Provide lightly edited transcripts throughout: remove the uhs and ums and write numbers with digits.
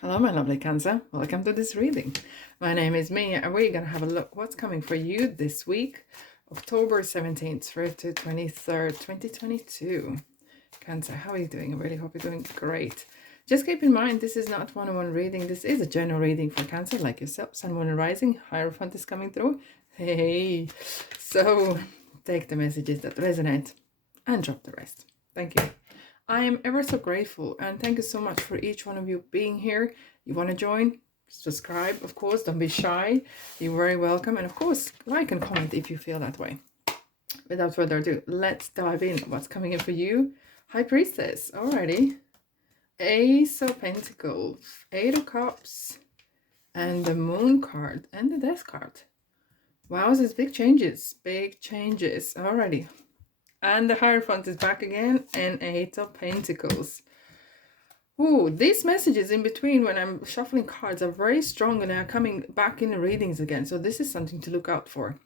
Hello, my lovely Cancer. Welcome to this reading. My name is Mia, and we're going to have a look what's coming for you this week, October 17th through to 23rd, 2022. Cancer, how are you doing? I really hope you're doing great. Just keep in mind, this is not one-on-one reading. This is a general reading for Cancer, like yourself. Sun, Moon, and Rising. Hierophant is coming through. Hey, so take the messages that resonate and drop the rest. Thank you. I am ever so grateful, and thank you so much for each one of you being here. You want to join? Subscribe, of course. Don't be shy. You're very welcome. And of course, like and comment if you feel that way. Without further ado, let's dive in. What's coming in for you? High Priestess. Alrighty. Ace of Pentacles, Eight of Cups, and the Moon card, and the Death card. Wow, there's big changes. Big changes. Alrighty. And the Hierophant is back again, and Eight of Pentacles. Ooh, these messages in between when I'm shuffling cards are very strong and are coming back in the readings again. So this is something to look out for.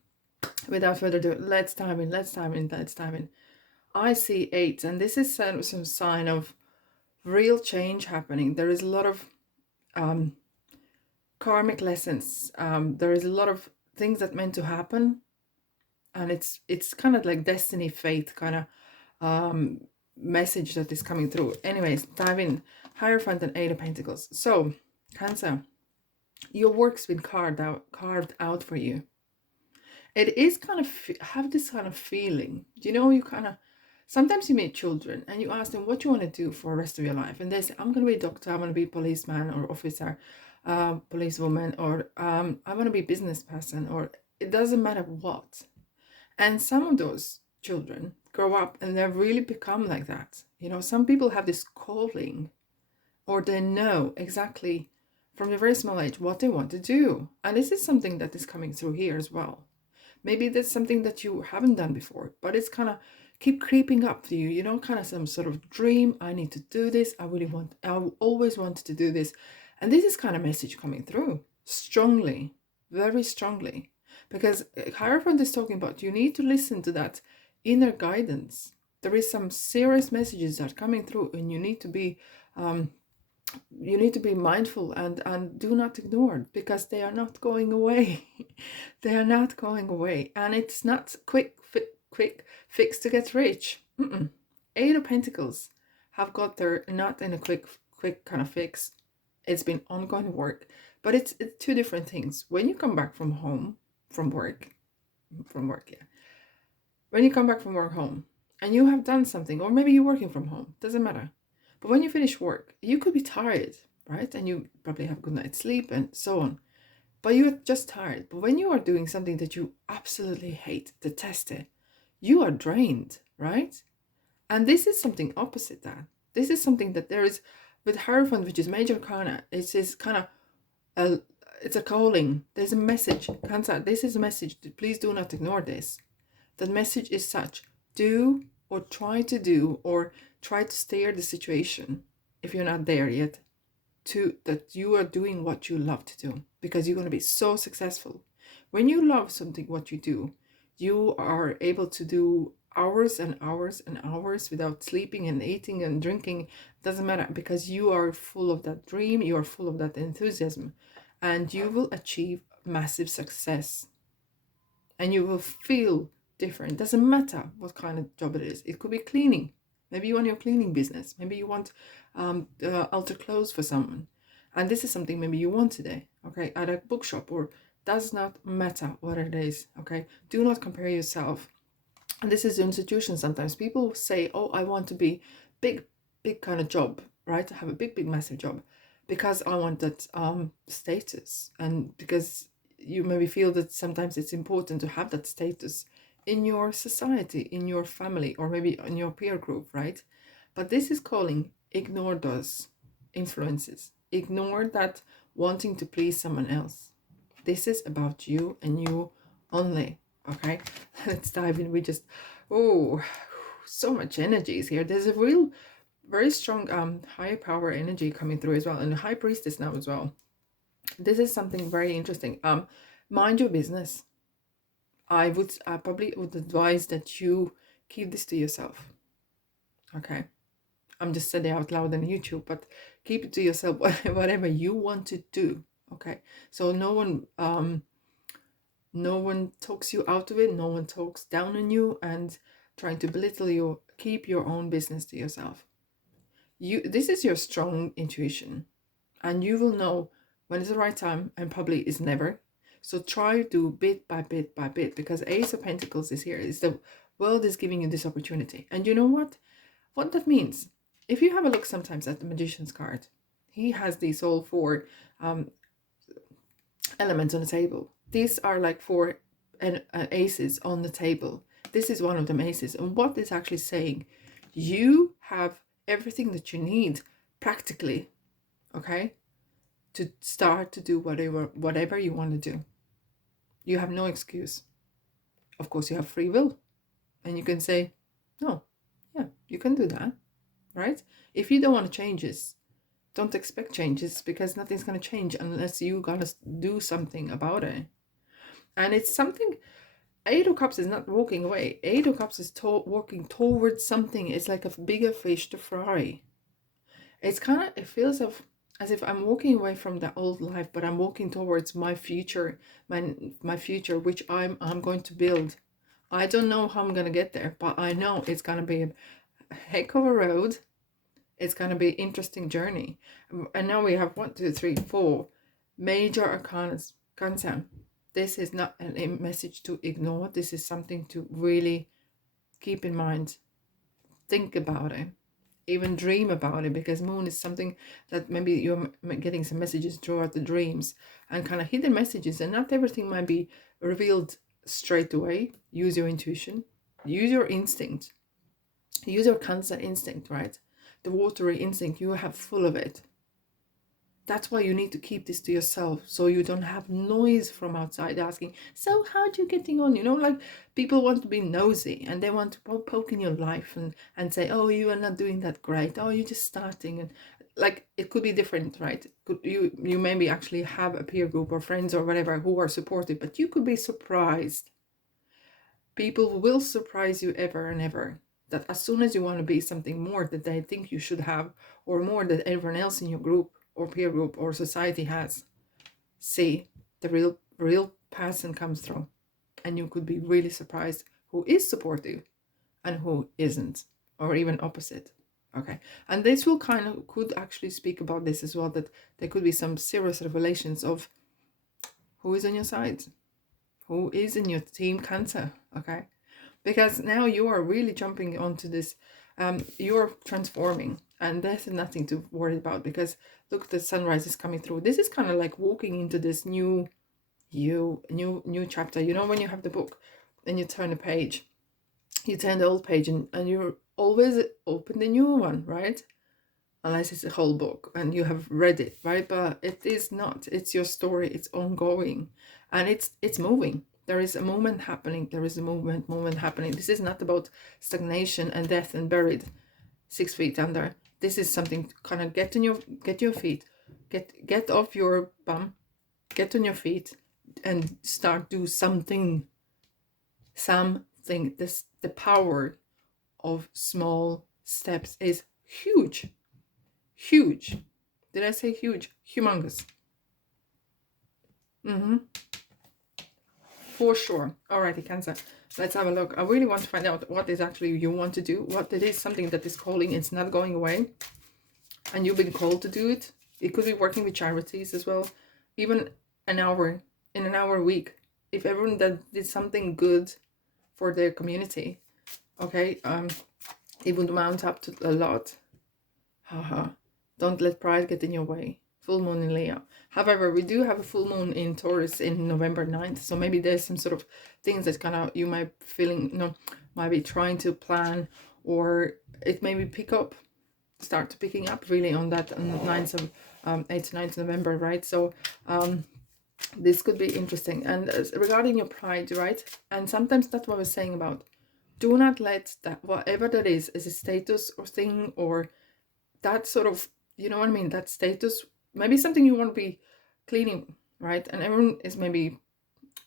Without further ado, let's dive in, let's dive in, let's dive in. I see 8, and this is some sign of real change happening. There is a lot of karmic lessons. There is a lot of things that meant to happen. And it's kind of like destiny, fate kind of message that is coming through. Anyways, dive in. Hierophant and Eight of Pentacles. So, Cancer, your work's been carved out for you. It is kind of have this kind of feeling. You know, you kind of sometimes you meet children and you ask them what you want to do for the rest of your life, and they say, "I'm going to be a doctor. I'm going to be a policeman or officer, policewoman, or I want to be a business person," or it doesn't matter what. And some of those children grow up and they really become like that. You know, some people have this calling, or they know exactly from a very small age what they want to do. And this is something that is coming through here as well. Maybe that's something that you haven't done before, but it's kind of keep creeping up to you, you know, kind of some sort of dream. I need to do this. I always wanted to do this. And this is kind of message coming through strongly, very strongly. Because Hierophant is talking about you need to listen to that inner guidance. There is some serious messages that are coming through, and you need to be mindful and do not ignore it, because they are not going away. They are not going away, and it's not quick fix to get rich. Eight of Pentacles have got there not in a quick kind of fix. It's been ongoing work, but it's two different things. When you come back from work, yeah. When you come back from work home and you have done something, or maybe you're working from home, doesn't matter. But when you finish work, you could be tired, right? And you probably have a good night's sleep and so on. But you're just tired. But when you are doing something that you absolutely hate, detest it, you are drained, right? And this is something opposite that. This is something that there is with Hierophant, which is Major Arcana. It's this kind of it's a calling. There's a message. Cancer, this is a message. Please do not ignore this. The message is such. Do or try to do or try to steer the situation, if you're not there yet, to that you are doing what you love to do, because you're going to be so successful. When you love something, what you do, you are able to do hours and hours and hours without sleeping and eating and drinking. Doesn't matter, because you are full of that dream, you are full of that enthusiasm, and you will achieve massive success, and you will feel different. Doesn't matter what kind of job it is. It could be cleaning. Maybe you want your cleaning business. Maybe you want alter clothes for someone, and this is something maybe you want today, okay, at a bookshop, or does not matter what it is, okay. Do not compare yourself. And this is the institution. Sometimes people say, oh, I want to be big kind of job, right? I have a big massive job because I want that status, and because you maybe feel that sometimes it's important to have that status in your society, in your family, or maybe in your peer group, right? But this is calling, ignore those influences. Ignore that wanting to please someone else. This is about you and you only, okay? Let's dive in. We just, oh, so much energy is here. There's a real, very strong high power energy coming through as well, and the High Priestess now as well. This is something very interesting. Mind your business. I probably would advise that you keep this to yourself. Okay, I'm just saying it out loud on YouTube, but keep it to yourself, whatever you want to do. Okay, so no one talks you out of it, no one talks down on you and trying to belittle you. Keep your own business to yourself. This is your strong intuition, and you will know when is the right time, and probably is never. So try to bit by bit by bit, because Ace of Pentacles is here. It's the world is giving you this opportunity. And you know what that means? If you have a look sometimes at the Magician's card, he has these all four elements on the table. These are like four aces on the table. This is one of them, aces. And what it's actually saying, you have everything that you need practically, okay, to start to do whatever you want to do. You have no excuse. Of course, you have free will, and you can say, no, yeah, you can do that, right? If you don't want to change this, don't expect changes, because nothing's going to change unless you're going to do something about it. And it's something, Eight of Cups is not walking away. Eight of Cups is walking towards something. It's like a bigger fish to fry. It's kind of, it feels as if I'm walking away from the old life, but I'm walking towards my future, my future, which I'm going to build. I don't know how I'm going to get there, but I know it's going to be a heck of a road. It's going to be an interesting journey. And now we have 1, 2, 3, 4 major arcanas. Cancer. This is not a message to ignore. This is something to really keep in mind. Think about it. Even dream about it, because moon is something that maybe you're getting some messages throughout the dreams and kind of hidden messages, and not everything might be revealed straight away. Use your intuition. Use your instinct. Use your Cancer instinct, right? The watery instinct, you have full of it. That's why you need to keep this to yourself, so you don't have noise from outside asking, so how are you getting on? You know, like people want to be nosy and they want to poke in your life and say, oh, you are not doing that great. Oh, you're just starting. And like, it could be different, right? You maybe actually have a peer group or friends or whatever who are supportive, but you could be surprised. People will surprise you ever and ever. That as soon as you want to be something more that they think you should have, or more that everyone else in your group or peer group or society has, see, the real person comes through, and you could be really surprised who is supportive and who isn't, or even opposite. Okay, and this will could actually speak about this as well, that there could be some serious revelations of who is on your side, who is in your team Cancer. Okay, because now you are really jumping onto this, you're transforming, and there's nothing to worry about, because look, the sunrise is coming through. This is kind of like walking into this new chapter. You know, when you have the book and you turn a page, you turn the old page, and you're always open the new one, right? Unless it's a whole book and you have read it, right? But it is not. It's your story. It's ongoing, and it's moving. There is a movement happening. There is a movement happening. This is not about stagnation and death and buried 6 feet under. This is something to kind of get your feet, get off your bum, get on your feet, and start do something. This, the power of small steps is huge. Huge. Did I say huge? Humongous. For sure. Alrighty, Cancer. Let's have a look. I really want to find out what is actually you want to do. What it is, something that is calling. It's not going away. And you've been called to do it. It could be working with charities as well. Even in an hour a week. If everyone that did something good for their community, okay, it would mount up to a lot. Haha. Don't let pride get in your way. Full moon in Leo. However, we do have a full moon in Taurus in November 9th. So maybe there's some sort of things that kind of you might might be trying to plan, or it may be start to picking up really on that 9th of 8th to 9th November, right? So this could be interesting. And regarding your pride, right? And sometimes that's what I was saying about, do not let that, whatever that is a status or thing, or that sort of, you know what I mean, that status, maybe something you want to be cleaning, right? And everyone is maybe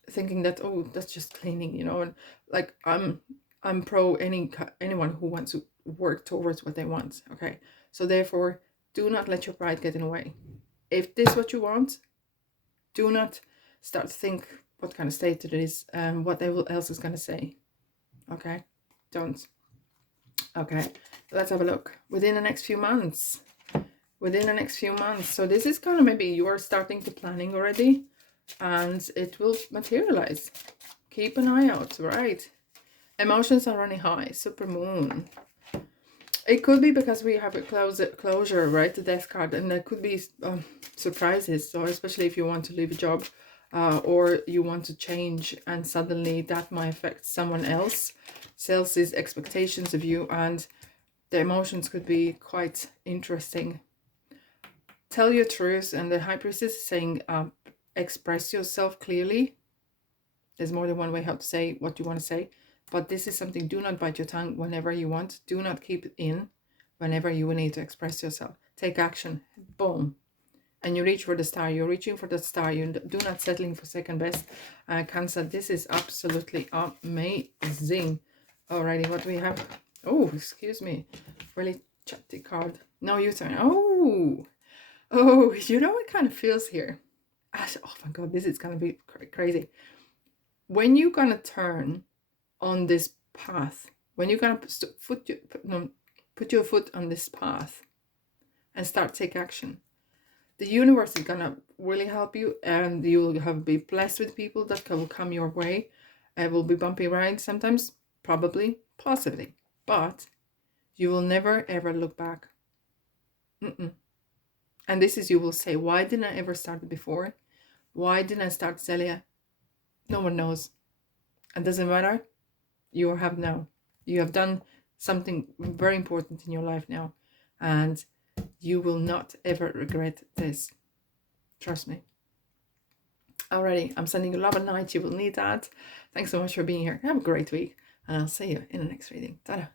thinking that, oh, that's just cleaning, you know, and like I'm pro anyone who wants to work towards what they want, okay? So therefore, do not let your pride get in the way. If this is what you want, do not start to think what kind of state it is and what else is going to say. Okay? Don't. Okay, let's have a look. Within the next few months. So this is kind of maybe you're starting to planning already and it will materialize. Keep an eye out, right? Emotions are running high. Super moon. It could be because we have a closure, right? The death card, and there could be surprises. So especially if you want to leave a job or you want to change, and suddenly that might affect someone else, else's expectations of you, and the emotions could be quite interesting. Tell your truth, and the High Priestess is saying express yourself clearly. There's more than one way how to say what you want to say. But this is something, do not bite your tongue whenever you want. Do not keep it in whenever you need to express yourself. Take action. Boom. And you reach for the star. You're reaching for the star. You do not settling for second best. Cancer, this is absolutely amazing. Alrighty, what do we have? Oh, excuse me. Really chatty card. No, you turn. Oh, you know what kind of feels here? Oh my God, this is going to be crazy. When you're going to turn on this path, when you're gonna put your foot on this path and start take action, the universe is gonna really help you, and you will be blessed with people that will come your way. It will be bumpy rides sometimes, probably, possibly, but you will never ever look back. And this is, you will say, why didn't I ever start it before? Why didn't I start Celia? No one knows. And doesn't matter. You have now. You have done something very important in your life now, and you will not ever regret this. Trust me. Alrighty, I'm sending you love and light. You will need that. Thanks so much for being here. Have a great week, and I'll see you in the next reading. Ta-da.